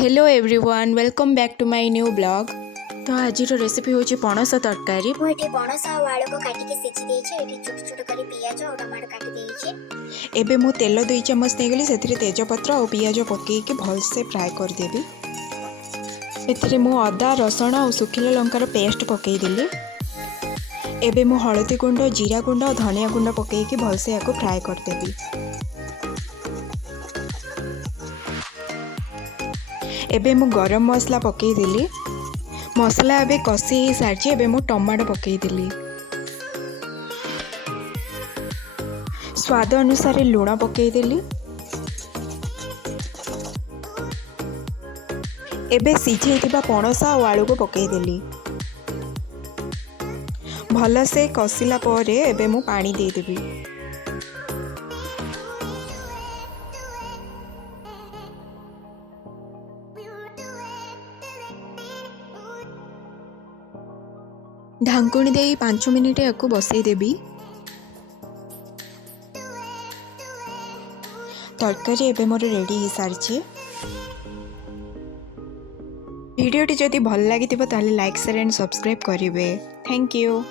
Hello everyone welcome back to my new blog. तो आज recipe हूँ पणस तरकारी। मुझे पणस और आलू को काटिके सिझी देछि। एठी छोट छोट करी पियाज और टमाटो काटि देछि। एबे मु तेल 2 चम्मच नेगली सेथिरे तेजपत्र और पियाज पकेइके भलसे फ्राए कर देबी। एथिरे मु अदा रसुण और सुखिला लंकार पेस्ट पकई देली। एबे मु हळदी गुंड जीरा गुंड और धनिया गुंड पकेइके भलसे याको फ्राए कर देबी। एबे मु गरम मसला पकई देली। मसला एबे कषि हो सारी। एबे मु टमाटो पकई देली। स्वाद अनुसार लुण पकई देली। एबे सिझेइथिबा पणस और आलू को पकई देली। भल से कषिला परे एबे मु पानी दे देबी। ढांकुणी दे 5 मिनिट याको बसई देबी। तरकारी एबे मोर रेडी हो सारी। वीडियोटी जदि भल लगी ताले लाइक शेयर एंड सब्सक्राइब करेंगे। Thank you.